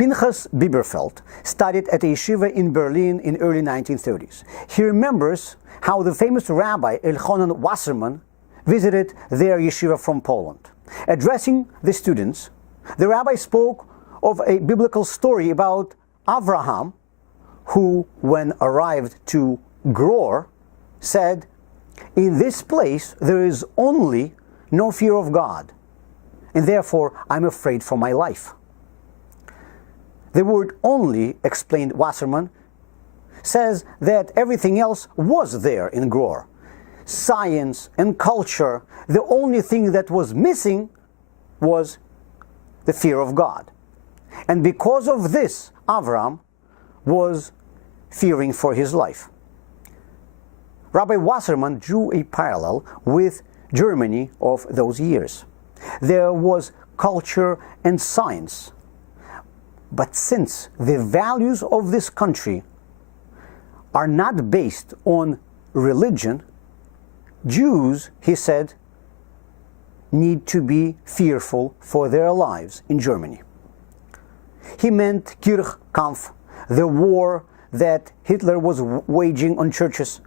Pinchas Biberfeld studied at a yeshiva in Berlin in early 1930s. He remembers how the famous rabbi Elchanan Wasserman visited their yeshiva from Poland. Addressing the students, the rabbi spoke of a biblical story about Avraham, who, when arrived to Gror, said, "In this place there is only no fear of God, and therefore I'm afraid for my life." The word "only," explained Wasserman, says that everything else was there in Gror. Science and culture, the only thing that was missing was the fear of God. And because of this, Avram was fearing for his life. Rabbi Wasserman drew a parallel with Germany of those years. There was culture and science. But since the values of this country are not based on religion, Jews, he said, need to be fearful for their lives in Germany. He meant Kirchkampf, the war that Hitler was waging on churches,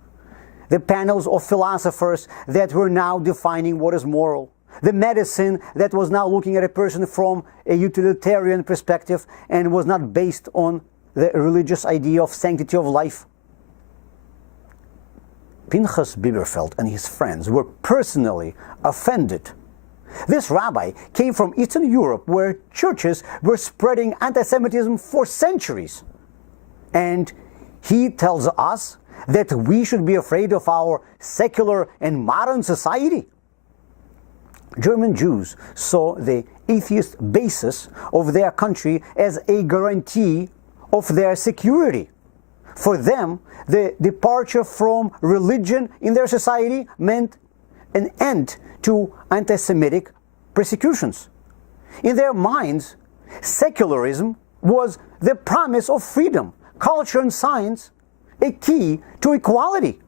the panels of philosophers that were now defining what is moral, the medicine that was now looking at a person from a utilitarian perspective and was not based on the religious idea of sanctity of life. Pinchas Biberfeld and his friends were personally offended. This rabbi came from Eastern Europe, where churches were spreading anti-Semitism for centuries. And he tells us that we should be afraid of our secular and modern society. German Jews saw the atheist basis of their country as a guarantee of their security. For them, the departure from religion in their society meant an end to anti-Semitic persecutions. In their minds, secularism was the promise of freedom, culture and science, a key to equality.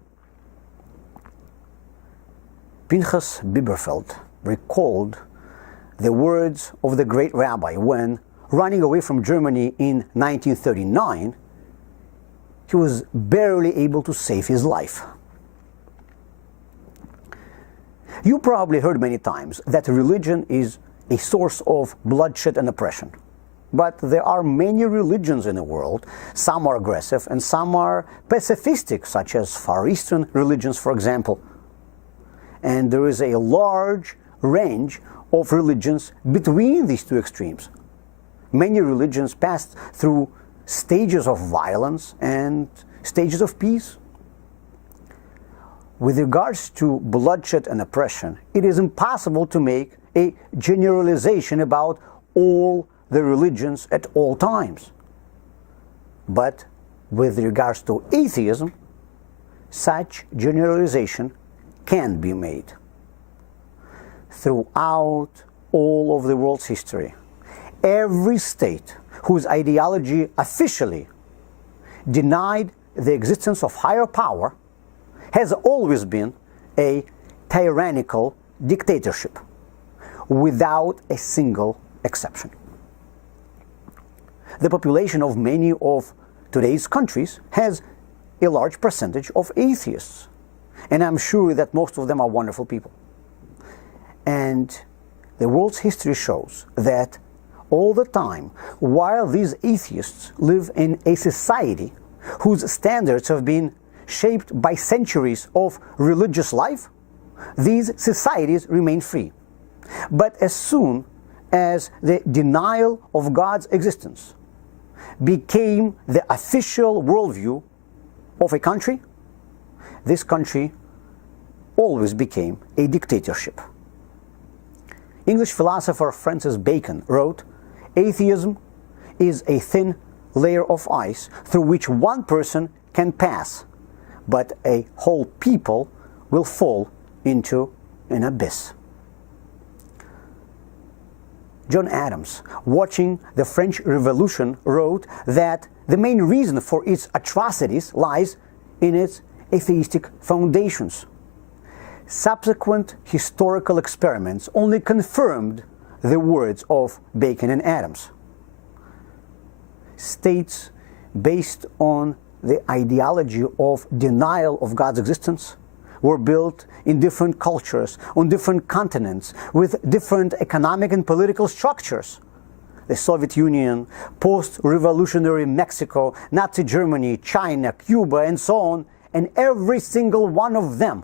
Pinchas Biberfeld recalled the words of the great rabbi when, running away from Germany in 1939, he was barely able to save his life. You probably heard many times that religion is a source of bloodshed and oppression. But there are many religions in the world. Some are aggressive and some are pacifistic, such as Far Eastern religions, for example. And there is a large range of religions between these two extremes. Many religions passed through stages of violence and stages of peace. With regards to bloodshed and oppression, it is impossible to make a generalization about all the religions at all times. But with regards to atheism, such generalization can be made. Throughout all of the world's history, every state whose ideology officially denied the existence of higher power has always been a tyrannical dictatorship, without a single exception. The population of many of today's countries has a large percentage of atheists, and I'm sure that most of them are wonderful people. And the world's history shows that all the time, while these atheists live in a society whose standards have been shaped by centuries of religious life, these societies remain free. But as soon as the denial of God's existence became the official worldview of a country, this country always became a dictatorship. English philosopher Francis Bacon wrote, "Atheism is a thin layer of ice through which one person can pass, but a whole people will fall into an abyss." John Adams, watching the French Revolution, wrote that the main reason for its atrocities lies in its atheistic foundations. Subsequent historical experiments only confirmed the words of Bacon and Adams. states based on the ideology of denial of God's existence were built in different cultures, on different continents, with different economic and political structures. The Soviet Union, post-revolutionary Mexico, Nazi Germany, China, Cuba, and so on, and every single one of them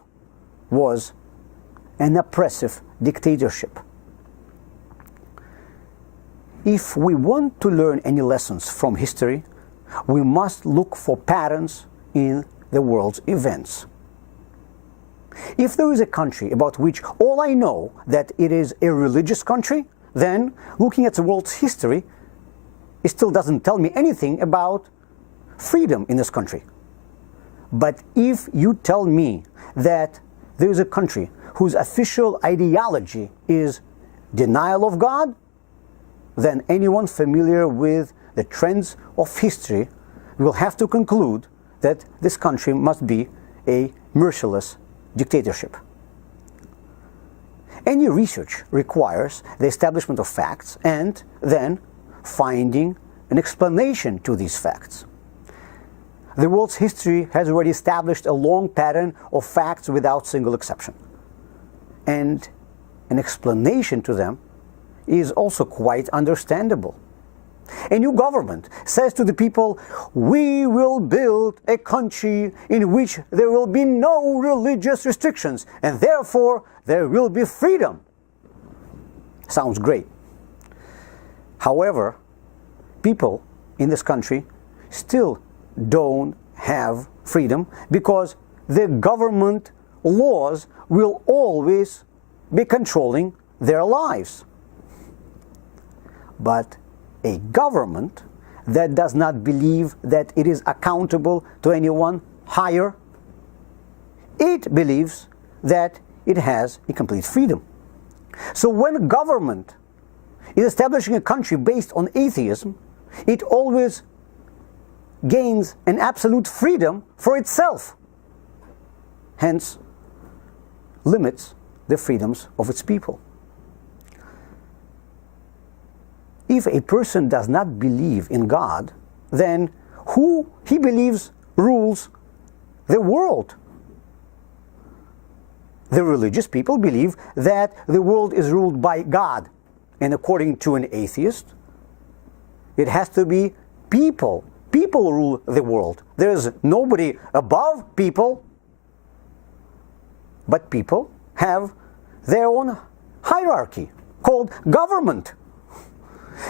was an oppressive dictatorship. If we want to learn any lessons from history, we must look for patterns in the world's events. If there is a country about which all I know that it is a religious country, then looking at the world's history, it still doesn't tell me anything about freedom in this country. But if you tell me that there is a country whose official ideology is denial of God, then anyone familiar with the trends of history will have to conclude that this country must be a merciless dictatorship. Any research requires the establishment of facts and then finding an explanation to these facts. The world's history has already established a long pattern of facts without single exception. And an explanation to them is also quite understandable. A new government says to the people, we will build a country in which there will be no religious restrictions, and therefore there will be freedom. Sounds great. However, people in this country still don't have freedom because the government laws will always be controlling their lives. But a government that does not believe that it is accountable to anyone higher, it believes that it has a complete freedom. So when government is establishing a country based on atheism, it always gains an absolute freedom for itself, hence limits the freedoms of its people. If a person does not believe in God, then who he believes rules the world? The religious people believe that the world is ruled by God, and according to an atheist, it has to be people. People rule the world. There is nobody above people, but people have their own hierarchy called government.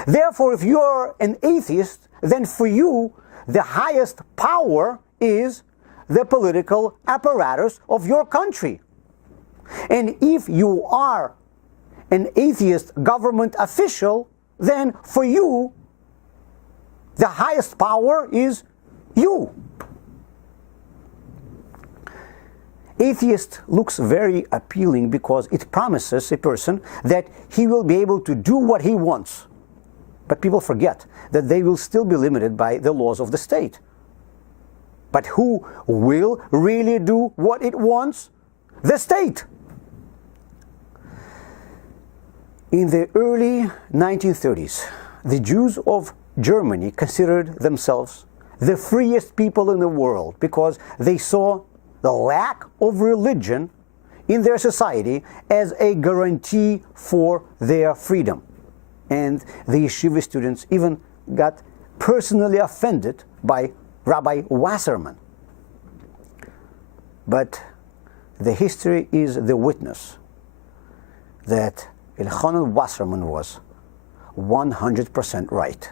Therefore, if you're an atheist, then for you, the highest power is the political apparatus of your country. And if you are an atheist government official, then for you, the highest power is you. Atheist looks very appealing because it promises a person that he will be able to do what he wants. But people forget that they will still be limited by the laws of the state. But who will really do what it wants? The state. In the early 1930s, the Jews of Germany considered themselves the freest people in the world because they saw the lack of religion in their society as a guarantee for their freedom. And the yeshiva students even got personally offended by Rabbi Wasserman. But the history is the witness that Elchanan Wasserman was 100% right.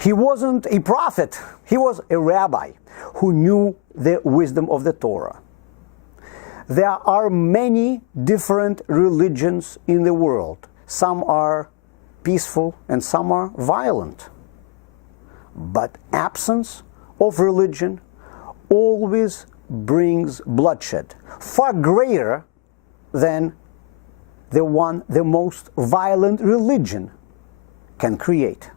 He wasn't a prophet, he was a rabbi who knew the wisdom of the Torah. There are many different religions in the world. Some are peaceful and some are violent. But absence of religion always brings bloodshed, far greater than the most violent religion can create.